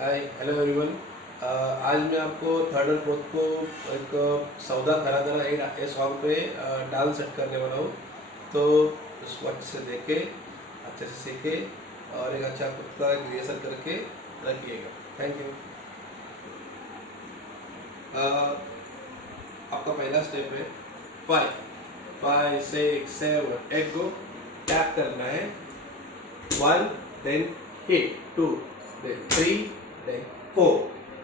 Hi hello everyone. आज मैं आपको थर्ड और फोर्थ को एक सौदा खरा करा ये सॉन्ग पे डांस सेट करने वाला हूँ। तो उसको अच्छे से देखे, अच्छे से सीखे और एक अच्छा खुद का एक रिहर्सल करके रखिएगा। Thank you. आपका पहला स्टेप है 5 5 6 7 8 गो। टैप करना है 1 then hit 2 then 3 then 4.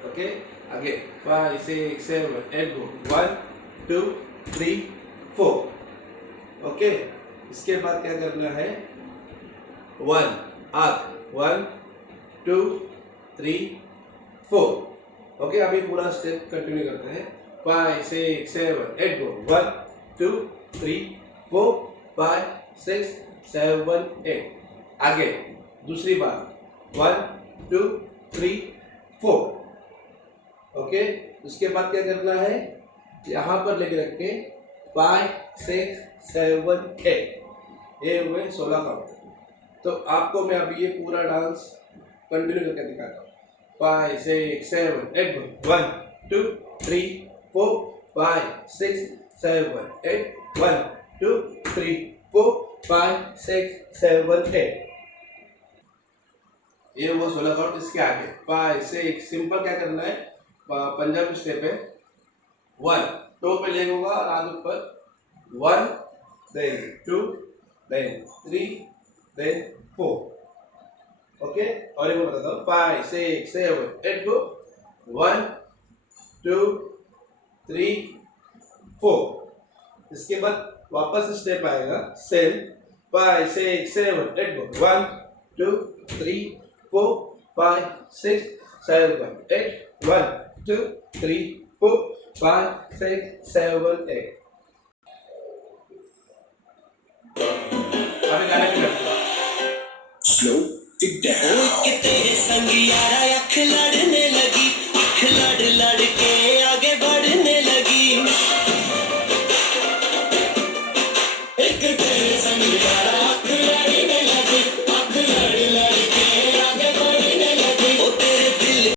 Okay, again 5 6 7 8 go 1 2 3 4. Okay, इसके बाद क्या करना है 1 up 1 2 3 4. ओके, अभी पूरा स्टेप कंटिन्यू करते हैं 5 6 7 8 गो 1 2 3 4 5 6 7 8. आगे दूसरी बार 1 2 3 4. ओके, उसके बाद क्या करना है यहाँ पर लेके रख के 5 6 7 8 ये हुए 16 काउंट। तो आपको मैं अभी ये पूरा डांस कंटिन्यू करके दिखाता हूँ 5 6 7 8 1 2 3 4 5 6 7 8 1 2 3 4 5 6 7 8. ये वो 16 काउंट। इसके आगे 5 6 सिंपल क्या करना है पंजाबी स्टेप है 1 टो पे लेग होगा और आगे ऊपर 1 देन 2 देन 3 देन 4. ओके, और एक बार बताता हूँ 5 6 7 8 गो 1 2 3 4. इसके बाद वापस स्टेप आएगा सेम 5 6 7 8 गो 1 2 3 4 5 6 7 8 1 2 3 4 5 6 7 8. अभी गाने पे Slow it down.